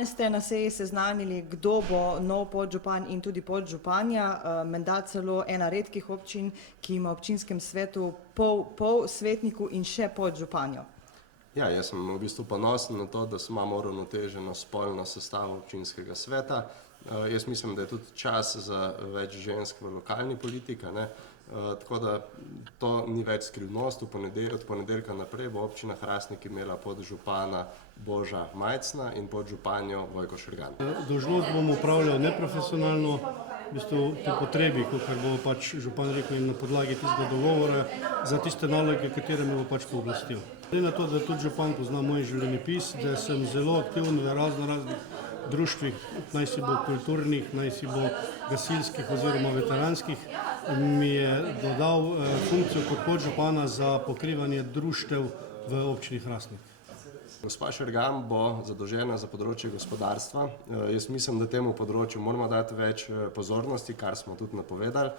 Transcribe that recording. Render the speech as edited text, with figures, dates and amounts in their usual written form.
Danes ste na seji seznanili, kdo bo nov podžupan in tudi podžupanja, menda celo ena redkih občin, ki ima v občinskem svetu pol svetniku in še podžupanjo. Ja, jaz sem v bistvu ponosen na to, da imamo uravnoteženo spolno sestavo občinskega sveta. Jaz mislim, da je tudi čas za več žensk v lokalni politiki, tako da to ni več skrivnost. Od ponedeljka naprej bo občina Hrastnik imela podžupana Boža Majcna in podžupanjo Vojko Šergan. Dolžnost bomo upravljali neprofesionalno, v bistvu po potrebi, ker bo pač župan rekel in na podlagi tistega dogovora za tiste naloge, katere me bo pač pooblastil. Glede na to, da tudi župan pozna moj življenjepis, da sem zelo aktiven v raznih društvih, naj si bo kulturnih, naj si bo gasilskih oziroma veteranskih, mi je dodal funkcijo kot podžupana za pokrivanje društev v občini Hrastnik. Gospa Šergan bo zadolžena za področje gospodarstva. Jaz mislim, da temu področju moramo dati več pozornosti, kar smo tudi napovedali.